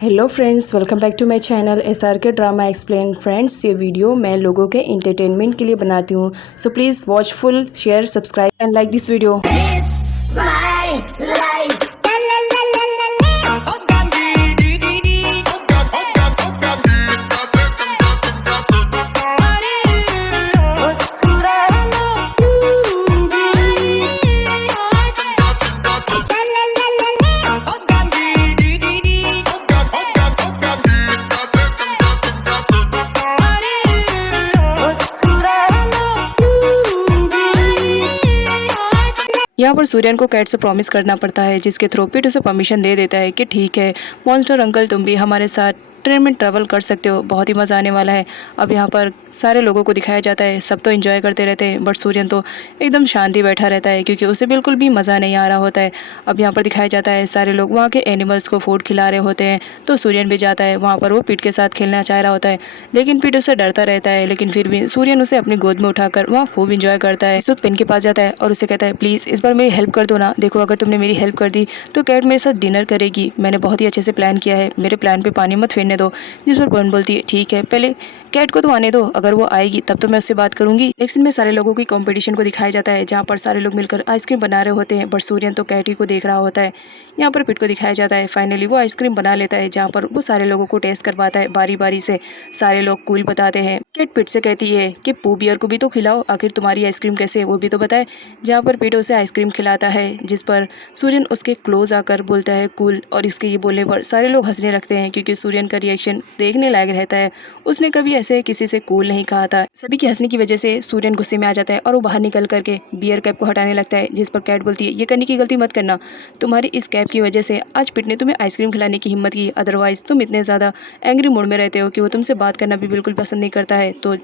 Hello friends, welcome back to my channel SRK drama explain. Friends, ये video मैं लोगों के एंटरटेनमेंट के लिए बनाती हूँ, so please watch full, share, subscribe and like this video. यहाँ पर सूर्यन को कैट से प्रॉमिस करना पड़ता है, जिसके थ्रू पीट उसे परमिशन दे देता है कि ठीक है मॉन्स्टर अंकल, तुम भी हमारे साथ ट्रेन में ट्रैवल कर सकते हो, बहुत ही मज़ा आने वाला है। अब यहाँ पर सारे लोगों को दिखाया जाता है, सब तो एंजॉय करते रहते हैं, बट सूर्यन तो एकदम शांति बैठा रहता है क्योंकि उसे बिल्कुल भी मज़ा नहीं आ रहा होता है। अब यहाँ पर दिखाया जाता है सारे लोग वहाँ के एनिमल्स को फूड खिला रहे होते हैं, तो सूर्यन भी जाता है वहाँ पर। वो पीट के साथ खेलना चाह रहा होता है, लेकिन पीट उससे डरता रहता है, लेकिन फिर भी सूर्यन उसे अपनी गोद में उठाकर वहाँ खूब इंजॉय करता है। सुध पेन के पास जाता है और उसे कहता है, प्लीज़ इस बार मेरी हेल्प कर दो ना, देखो अगर तुमने मेरी हेल्प कर दी तो कैट मेरे साथ डिनर करेगी, मैंने बहुत ही अच्छे से प्लान किया है, मेरे प्लान पे पानी मत फेरने दो। जिस पर पेन बोलती है, ठीक है पहले कैट को तो आने दो, अगर वो आएगी तब तो मैं उससे बात करूंगी। नेक्स्ट सीन में सारे लोगों की कंपटीशन को दिखाया जाता है, जहाँ पर सारे लोग मिलकर आइसक्रीम बना रहे होते हैं, बट सूर्यन तो कैट ही को देख रहा होता है। यहाँ पर पिट को दिखाया जाता है, फाइनली वो आइसक्रीम बना लेता है, जहाँ पर वो सारे लोगों को टेस्ट करवाता है बारी बारी से। सारे लोग कूल बताते हैं। कैट पिट से कहती है कि पू बियर को भी तो खिलाओ, आखिर तुम्हारी आइसक्रीम कैसे है वो भी तो बताए। जहाँ पर पिट उसे आइसक्रीम खिलाता है, जिस पर सूर्यन उसके क्लोज आकर बोलता है कूल, और इसके ये बोलने पर सारे लोग हंसने लगते हैं क्योंकि सूर्यन का रिएक्शन देखने लायक रहता है। उसने कभी ऐसे किसी से कूल नहीं कहा था। सभी के हंसने की वजह से सूर्यन गुस्से में आ जाता है और वो बाहर निकल करके बियर कैप को हटाने लगता है, जिस पर कैट बोलती है, ये करने की गलती मत करना, तुम्हारी इस कैप की वजह से आज पिट ने तुम्हें आइसक्रीम खिलाने की हिम्मत की, अदरवाइज तुम इतने ज़्यादा एंग्री मूड में रहते हो कि वो तुमसे बात करना भी बिल्कुल पसंद नहीं करता है, तो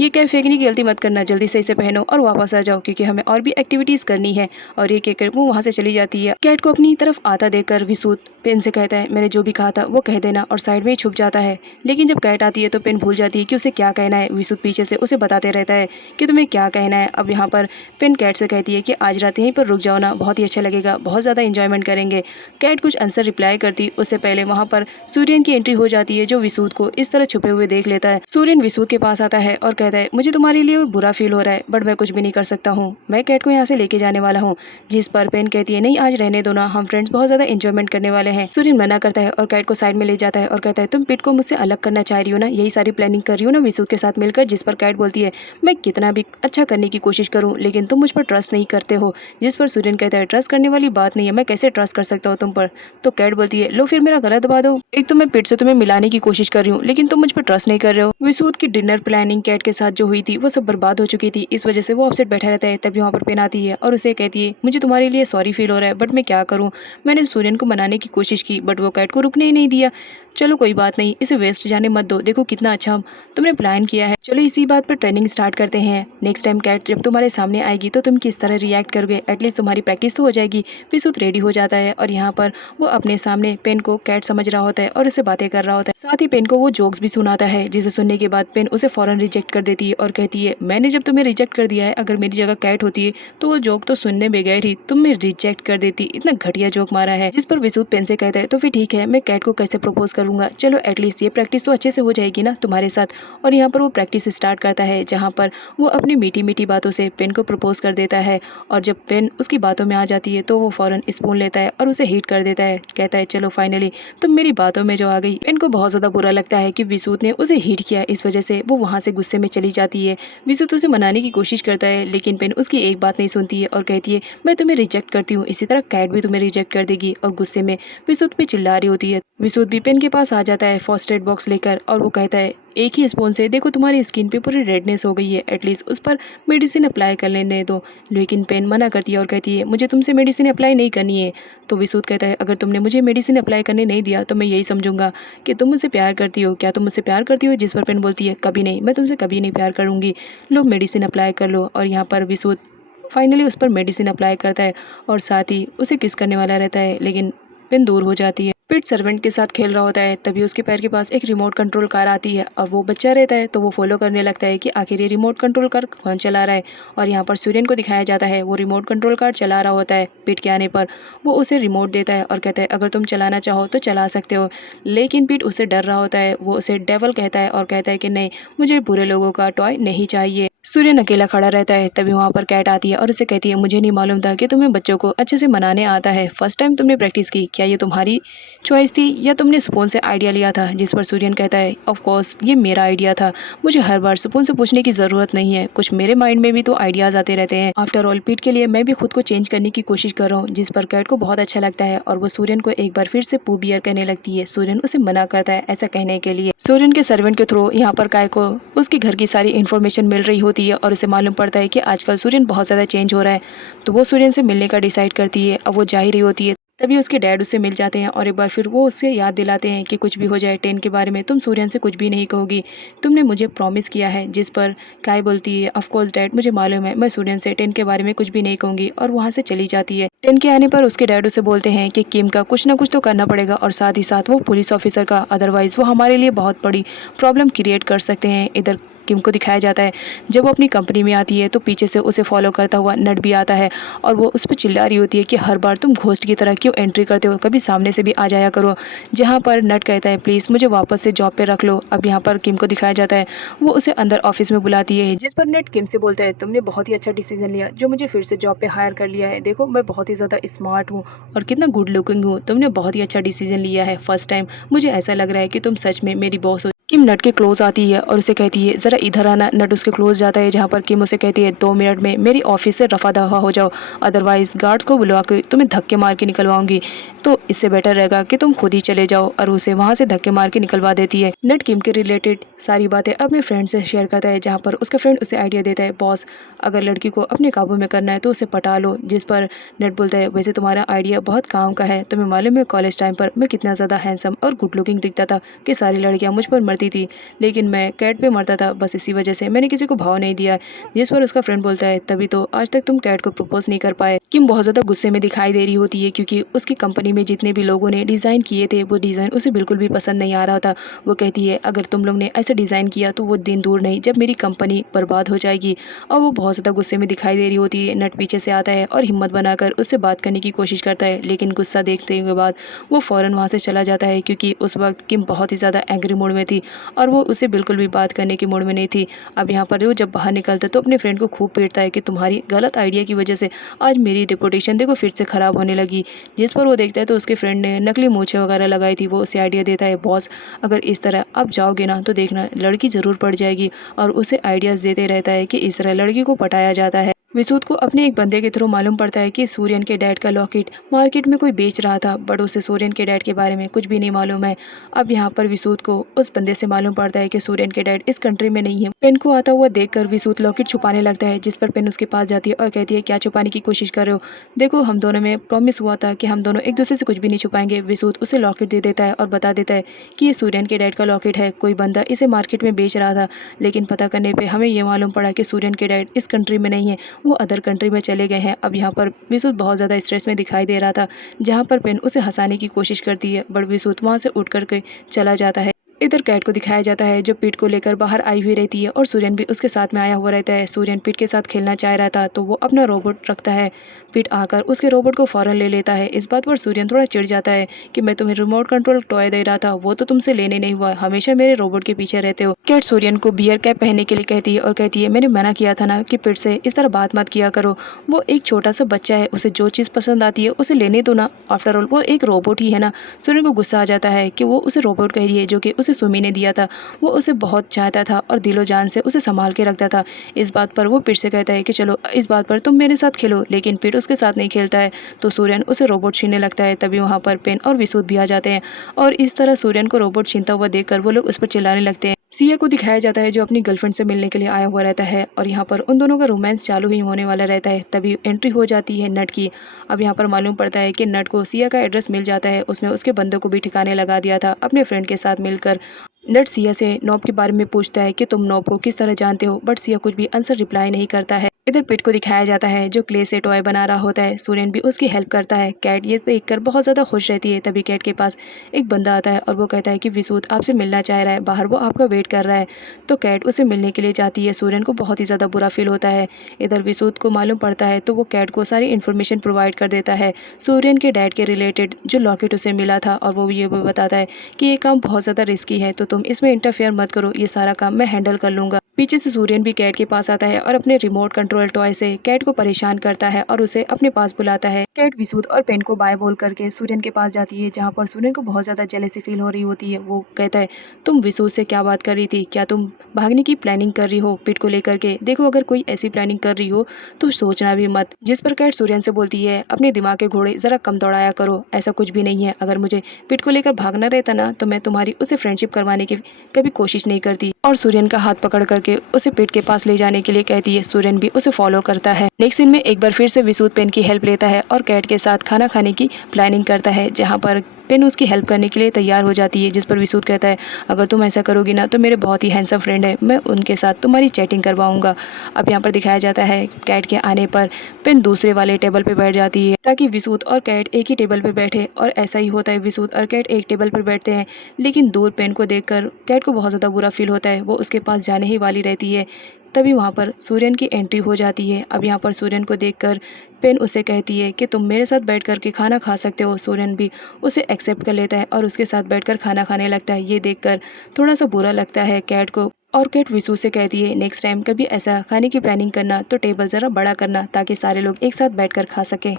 ये कैप फेंकने की गलती मत करना, जल्दी से इसे पहनो और वापस आ जाओ क्योंकि हमें और भी एक्टिविटीज़ करनी है। और ये कहकर वो वहाँ से चली जाती है। कैट को अपनी तरफ आता देखकर विसूत पेन से कहता है, मैंने जो भी कहा था वो कह देना, और साइड में ही छुप जाता है। लेकिन जब कैट आती है तो पेन भूल जाती है कि उसे क्या कहना है। विसूत पीछे से उसे बताते रहता है कि तुम्हें क्या कहना है। अब यहाँ पर पेन कैट से कहती है कि आज रात यहीं पर रुक जाओ ना, बहुत ही अच्छा लगेगा, बहुत ज़्यादा इंजॉयमेंट करेंगे। कैट कुछ आंसर रिप्लाई करती, उससे पहले वहाँ पर सूर्यन की एंट्री हो जाती है, जो विसूत को इस तरह छुपे हुए देख लेता है। सूर्यन विसूत के पास आता है और कहता है, मुझे तुम्हारे लिए बुरा फील हो रहा है, बट मैं कुछ भी नहीं कर सकता हूँ, मैं कैट को यहाँ से लेके जाने वाला हूँ। जिस पर पेन कहती है, नहीं आज रहने दो ना, हम फ्रेंड्स बहुत ज़्यादा इंजॉयमेंट करने वाले हैं। सूर्यन मना करता है और कैट को साइड में ले जाता है और कहता है, तुम पिट को मुझसे अलग करना चाह रही हो ना, यही सारी प्लानिंग कर रही हो ना विसूत के साथ मिलकर। जिस पर कैट बोलती है, मैं कितना भी अच्छा करने की कोशिश करूँ लेकिन तुम मुझ पर ट्रस्ट नहीं करते हो। जिस पर सूर्यन कहता है, ट्रस्ट करने वाली बात नहीं है, मैं कैसे ट्रस्ट कर सकता हूँ तुम पर। तो कैट बोलती है, लो फिर मेरा गला दबा दो, एक तो मैं पिट से तुम्हें मिलाने की कोशिश कर रही हूँ लेकिन तुम मुझ पर ट्रस्ट नहीं कर रहे हो। विसूत की डिनर प्लानिंग कैट के साथ जो हुई थी वो सब बर्बाद हो चुकी थी, इस वजह से वो अपसेट बैठा रहता है। तभी वहाँ पर पेन आती है और उसे कहती है, मुझे तुम्हारे लिए सॉरी फील हो रहा है, बट मैं क्या करूँ, मैंने सूर्यन को मनाने की कोशिश की बट वो कैट को रुकने ही नहीं दिया। चलो कोई बात नहीं, इसे वेस्ट जाने मत दो, देखो कितना अच्छा तुमने प्लान किया है। चलो इसी बात पर ट्रेनिंग स्टार्ट करते हैं। नेक्स्ट टाइम कैट जब तुम्हारे सामने आएगी तो तुम किस तरह रिएक्ट करोगे, एटलीस्ट तुम्हारी प्रैक्टिस तो हो जाएगी। विसूत रेडी हो जाता है और यहाँ पर वो अपने सामने पेन को कैट समझ रहा होता है और उससे बातें कर रहा होता है। साथ ही पेन को वो जोक्स भी सुनाता है, जिसे सुनने के बाद पेन उसे फौरन रिजेक्ट कर देती है और कहती है, मैंने जब तुम्हें रिजेक्ट कर दिया है, अगर मेरी जगह कैट होती है तो वो जोक तो सुनने बगैर ही तुम मैं रिजेक्ट कर देती, इतना घटिया जोक मारा है। जिस पर विसूत पेन से कहता है, तो फिर ठीक है, मैं कैट को कैसे प्रपोज करूंगा, चलो एटलीस्ट ये प्रैक्टिस तो अच्छे से हो जाएगी ना तुम्हारे साथ। और यहाँ पर वो प्रैक्टिस स्टार्ट करता है, जहाँ पर वो अपनी मीठी मीठी बातों से पेन को प्रपोज कर देता है। और जब पेन उसकी बातों में आ जाती है तो वो फौरन स्पून लेता है और उसे हीट कर देता है, कहता है, चलो फाइनली तुम मेरी बातों में जो आ गई। पेन को बहुत ज़्यादा बुरा लगता है कि विसूत ने उसे हीट किया, इस वजह से वो वहाँ से गुस्से में चली जाती है। विसूत उसे मनाने की कोशिश करता है लेकिन पेन उसकी एक बात नहीं सुनती है और कहती है, मैं तुम्हें रिजेक्ट करती हूँ, इसी तरह कैट भी तुम्हें रिजेक्ट कर देगी। और गुस्से में विसूत पे चिल्ला रही होती है। विसूत भी पेन के पास आ जाता है फर्स्ट एड बॉक्स लेकर और वो कहता है, एक ही स्पून से देखो तुम्हारी स्किन पे पूरी रेडनेस हो गई है, एटलीस्ट उस पर मेडिसिन अप्लाई कर लेने दो। लेकिन पेन मना करती है और कहती है, मुझे तुमसे मेडिसिन अप्लाई नहीं करनी है। तो विसूत कहता है, अगर तुमने मुझे मेडिसिन अप्लाई करने नहीं दिया तो मैं यही समझूंगा कि तुम मुझसे प्यार करती हो, क्या तुम मुझसे प्यार करती हो। जिस पर पेन बोलती है, कभी नहीं, मैं तुमसे कभी नहीं प्यार करूँगी, लो मेडिसिन अप्लाई कर लो। और यहाँ पर विसूत फाइनली उस पर मेडिसिन अप्लाई करता है और साथ ही उसे किस करने वाला रहता है, लेकिन पेन दूर हो जाती है। पीट सर्वेंट के साथ खेल रहा होता है, तभी उसके पैर के पास एक रिमोट कंट्रोल कार आती है और वो बच्चा रहता है तो वो फॉलो करने लगता है कि आखिर ये रिमोट कंट्रोल कार कौन चला रहा है। और यहाँ पर सूर्यन को दिखाया जाता है वो रिमोट कंट्रोल कार चला रहा होता है। पीट के आने पर वो उसे रिमोट देता है और कहता है अगर तुम चलाना चाहो तो चला सकते हो। लेकिन पीट उससे डर रहा होता है, वो उसे डेवल कहता है और कहता है कि नहीं, मुझे बुरे लोगों का टॉय नहीं चाहिए। सूर्यन अकेला खड़ा रहता है, तभी वहाँ पर कैट आती है और उसे कहती है मुझे नहीं मालूम था कि तुम्हें बच्चों को अच्छे से मनाने आता है। फर्स्ट टाइम तुमने प्रैक्टिस की, क्या ये तुम्हारी चॉइस थी या तुमने स्पून से आइडिया लिया था? जिस पर सूर्यन कहता है ऑफ कोर्स ये मेरा आइडिया था, मुझे हर बार स्पून से पूछने की ज़रूरत नहीं है, कुछ मेरे माइंड में भी तो आइडियाज़ आते रहते हैं। आफ्टर ऑल पीट के लिए मैं भी खुद को चेंज करने की कोशिश कर रहा हूँ। जिस पर कैट को बहुत अच्छा लगता है और वो सूर्यन को एक बार फिर से पू बियर कहने लगती है। सूर्यन उसे मना करता है ऐसा कहने के लिए। सूर्यन के सर्वेंट के थ्रू यहाँ पर काय को उसके घर की सारी इन्फॉर्मेशन मिल रही होती है और उसे मालूम पड़ता है कि आजकल सूर्यन बहुत ज़्यादा चेंज हो रहा है। तो वो सूर्यन से मिलने का डिसाइड करती है। अब वो जा ही रही होती है, तभी उसके डैड उससे मिल जाते हैं और एक बार फिर वो उससे याद दिलाते हैं कि कुछ भी हो जाए 10 के बारे में तुम सूर्यन से कुछ भी नहीं कहोगी, तुमने मुझे प्रॉमिस किया है। जिस पर काय बोलती है ऑफ कोर्स डैड, मुझे मालूम है, मैं सूर्यन से 10 के बारे में कुछ भी नहीं कहूँगी, और वहाँ से चली जाती है। 10 के आने पर उसके डैड उसे बोलते हैं कि किम का कुछ ना कुछ तो करना पड़ेगा और साथ ही साथ वो पुलिस ऑफिसर का, अदरवाइज़ वो हमारे लिए बहुत बड़ी प्रॉब्लम क्रिएट कर सकते हैं। इधर किम को दिखाया जाता है जब वो अपनी कंपनी में आती है तो पीछे से उसे फॉलो करता हुआ नट भी आता है और वो उस पर चिल्ला रही होती है कि हर बार तुम घोस्ट की तरह क्यों एंट्री करते हो, कभी सामने से भी आ जाया करो। जहाँ पर नट कहता है प्लीज़ मुझे वापस से जॉब पे रख लो। अब यहाँ पर किम को दिखाया जाता है वो उसे अंदर ऑफिस में बुलाती है, जिस पर नट किम से बोलता है तुमने बहुत ही अच्छा डिसीजन लिया जो मुझे फिर से जॉब पे हायर कर लिया है। देखो मैं बहुत ही ज़्यादा स्मार्ट हूँ और कितना गुड लुकिंग हूँ, तुमने बहुत ही अच्छा डिसीजन लिया है। फर्स्ट टाइम मुझे ऐसा लग रहा है कि तुम सच में मेरी बॉस हो। किम नट के क्लोज आती है और उसे कहती है ज़रा इधर आना। नट उसके क्लोज जाता है जहाँ पर किम उसे कहती है 2 मिनट में मेरी ऑफिस से रफा दफा हो जाओ, अदरवाइज गार्ड्स को बुलवा के तुम्हें धक्के मार के निकलवाऊंगी, तो इससे बेटर रहेगा कि तुम खुद ही चले जाओ। और उसे वहाँ से धक्के मार के निकलवा देती है। नट किम के रिलेटेड सारी बातें अपने फ्रेंड से शेयर करता है जहाँ पर उसका फ्रेंड उसे आइडिया देता है बॉस अगर लड़की को अपने काबू में करना है तो उसे पटा लो। जिस पर नट बोलता है वैसे तुम्हारा आइडिया बहुत काम का है, तुम्हें मालूम है कॉलेज टाइम पर मैं कितना ज़्यादा हैंडसम और गुड लुकिंग दिखता था कि सारी लड़कियाँ मुझ पर मरती थी, लेकिन मैं कैट पे मरता था, बस इसी वजह से मैंने किसी को भाव नहीं दिया। जिस पर उसका फ्रेंड बोलता है तभी तो आज तक तुम कैट को प्रपोज नहीं कर पाए। किम बहुत ज़्यादा गुस्से में दिखाई दे रही होती है क्योंकि उसकी कंपनी में जितने भी लोगों ने डिज़ाइन किए थे वो डिज़ाइन उसे बिल्कुल भी पसंद नहीं आ रहा था। वो कहती है अगर तुम लोग ने ऐसे डिज़ाइन किया तो वो दिन दूर नहीं जब मेरी कंपनी बर्बाद हो जाएगी। और वो बहुत ज़्यादा गुस्से में दिखाई दे रही होती है। नट पीछे से आता है और हिम्मत बनाकर उससे बात करने की कोशिश करता है, लेकिन गुस्सा देखते हुए बाद वो फ़ौरन वहाँ से चला जाता है क्योंकि उस वक्त किम बहुत ही ज़्यादा एंग्री मूड में थी और वो उसे बिल्कुल भी बात करने की मूड में नहीं थी। अब यहाँ पर वो जब बाहर निकलता है तो अपने फ्रेंड को खूब पीटता है कि तुम्हारी गलत आइडिया की वजह से आज मेरी रेपुटेशन देखो फिर से ख़राब होने लगी। जिस पर वो देखता है तो उसके फ्रेंड ने नकली मूछें वगैरह लगाई थी। वो उसे आइडिया देता है बॉस अगर इस तरह अब जाओगे ना तो देखना लड़की ज़रूर पड़ जाएगी, और उसे आइडियाज़ देते रहता है कि इस तरह लड़की को पटाया जाता है। विसूत को अपने एक बंदे के थ्रू मालूम पड़ता है कि सूर्यन के डैड का लॉकेट मार्केट में कोई बेच रहा था, बट उसे सूर्यन के डैड के बारे में कुछ भी नहीं मालूम है। अब यहाँ पर विसूत को उस बंदे से मालूम पड़ता है कि सूर्यन के डैड इस कंट्री में नहीं है। पेन को आता हुआ देखकर विसूत लॉकेट छुपाने लगता है, जिस पर पेन उसके पास जाती है और कहती है क्या छुपाने की कोशिश कर रहे हो, देखो हम दोनों में प्रॉमिस हुआ था कि हम दोनों एक दूसरे से कुछ भी नहीं छुपाएंगे। विसूत उसे लॉकेट दे देता है और बता देता है कि ये सूर्यन के डैड का लॉकेट है, कोई बंदा इसे मार्केट में बेच रहा था, लेकिन पता करने पर हमें ये मालूम पड़ा कि सूर्यन के डैड इस कंट्री में नहीं है, वो अदर कंट्री में चले गए हैं। अब यहाँ पर विसूत बहुत ज़्यादा स्ट्रेस में दिखाई दे रहा था, जहाँ पर पेन उसे हंसाने की कोशिश करती है, बट विसूत वहाँ से उठ करके चला जाता है। इधर कैट को दिखाया जाता है जो पीट को लेकर बाहर आई हुई रहती है और सूर्यन भी उसके साथ में आया हुआ रहता है। सूर्यन पीट के साथ खेलना चाह रहा था तो वो अपना रोबोट रखता है। पीट आकर उसके रोबोट को फौरन ले लेता है। इस बात पर सूर्यन थोड़ा चिढ़ जाता है कि मैं तुम्हें रिमोट कंट्रोल टॉय दे रहा था, वो तो तुमसे लेने नहीं हुआ, हमेशा मेरे रोबोट के पीछे रहते हो। कैट सूर्यन को बियर कैप पहनने के लिए कहती है और कहती है मैंने मना किया था ना कि पीट से इस तरह बात मत किया करो, वो एक छोटा सा बच्चा है, उसे जो चीज़ पसंद आती है उसे लेने दो ना, आफ्टर ऑल वो एक रोबोट ही है ना। सूर्यन को गुस्सा आ जाता है कि वो उसे रोबोट कह रही है जो कि उसे सुमी ने दिया था। वो उसे बहुत चाहता था और दिलो जान से उसे संभाल के रखता था। इस बात पर वो पीट से कहता है कि चलो इस बात पर तुम मेरे साथ खेलो, लेकिन पीट उसके साथ नहीं खेलता है तो सूर्यन उसे रोबोट छीनने लगता है। तभी वहाँ पर पेन और विसूत भी आ जाते हैं और इस तरह सूर्यन को रोबोट छीनता हुआ देखकर वो लोग उस पर चिल्लाने लगते हैं। सिया को दिखाया जाता है जो अपनी गर्लफ्रेंड से मिलने के लिए आया हुआ रहता है और यहाँ पर उन दोनों का रोमांस चालू ही होने वाला रहता है। तभी एंट्री हो जाती है नट की। अब यहाँ पर मालूम पड़ता है कि नट को सिया का एड्रेस मिल जाता है, उसने उसके बंदे को भी ठिकाने लगा दिया था अपने फ्रेंड के साथ मिलकर। नट सिया से नॉब के बारे में पूछता है कि तुम नॉब को किस तरह जानते हो, बट सिया कुछ भी आंसर रिप्लाई नहीं करता है। इधर पिट को दिखाया जाता है जो क्ले से टॉय बना रहा होता है। सूर्यन भी उसकी हेल्प करता है। कैट ये देखकर बहुत ज़्यादा खुश रहती है। तभी कैट के पास एक बंदा आता है और वो कहता है कि विसूत आपसे मिलना चाह रहा है, बाहर वो आपका वेट कर रहा है। तो कैट उसे मिलने के लिए जाती है। सूर्यन को बहुत ही ज़्यादा बुरा फील होता है। इधर विसूत को मालूम पड़ता है तो वो कैट को सारी इन्फॉर्मेशन प्रोवाइड कर देता है सूर्यन के डैड के रिलेटेड, जो लॉकेट उसे मिला था। और वो ये भी बताता है कि ये काम बहुत ज़्यादा रिस्की है, तो तुम इसमें इंटरफेयर मत करो, ये सारा काम मैं हैंडल कर लूँगा। पीछे से सूर्यन भी कैट के पास आता है और अपने रिमोट कंट्रोल टॉय से कैट को परेशान करता है और उसे अपने पास बुलाता है। कैट विसूत और पेन को बाय बोल करके सूर्यन के पास जाती है, जहाँ पर सूर्यन को बहुत ज़्यादा जेलेसी फील हो रही होती है। वो कहता है, तुम विसूत से क्या बात कर रही थी? क्या तुम भागने की प्लानिंग कर रही हो पिट को लेकर के? देखो, अगर कोई ऐसी प्लानिंग कर रही हो तो सोचना भी मत। जिस पर कैट सूर्यन से बोलती है, अपने दिमाग के घोड़े ज़रा कम दौड़ाया करो, ऐसा कुछ भी नहीं है। अगर मुझे पिट को लेकर भागना रहता ना तो मैं तुम्हारी उसे फ्रेंडशिप करवाने की कभी कोशिश नहीं करती। और सूर्यन का हाथ पकड़ करके उसे पिट के पास ले जाने के लिए कहती है। सूर्यन भी उसे फॉलो करता है। नेक्स्ट सीन में एक बार फिर से विसूत पेन की हेल्प लेता है और कैट के साथ खाना खाने की प्लानिंग करता है, जहाँ पर पेन उसकी हेल्प करने के लिए तैयार हो जाती है। जिस पर विसूत कहता है, अगर तुम ऐसा करोगी ना तो मेरे बहुत ही हैंडसम फ्रेंड है, मैं उनके साथ तुम्हारी चैटिंग करवाऊंगा। अब यहाँ पर दिखाया जाता है कैट के आने पर पेन दूसरे वाले टेबल पे बैठ जाती है ताकि विसूत और कैट एक ही टेबल पे बैठे। और ऐसा ही होता है, विसूत और कैट एक टेबल पर बैठते हैं। लेकिन दूर पेन को देखकर कैट को बहुत ज़्यादा बुरा फील होता है। वो उसके पास जाने ही वाली रहती है, तभी वहाँ पर सूर्यन की एंट्री हो जाती है। अब यहाँ पर सूर्यन को देखकर पेन उसे कहती है कि तुम मेरे साथ बैठ कर के खाना खा सकते हो। सूर्यन भी उसे एक्सेप्ट कर लेता है और उसके साथ बैठकर खाना खाने लगता है। ये देखकर थोड़ा सा बुरा लगता है कैट को। और कैट विसू से कहती है, नेक्स्ट टाइम कभी ऐसा खाने की प्लानिंग करना तो टेबल ज़रा बड़ा करना, ताकि सारे लोग एक साथ बैठकर खा सकें।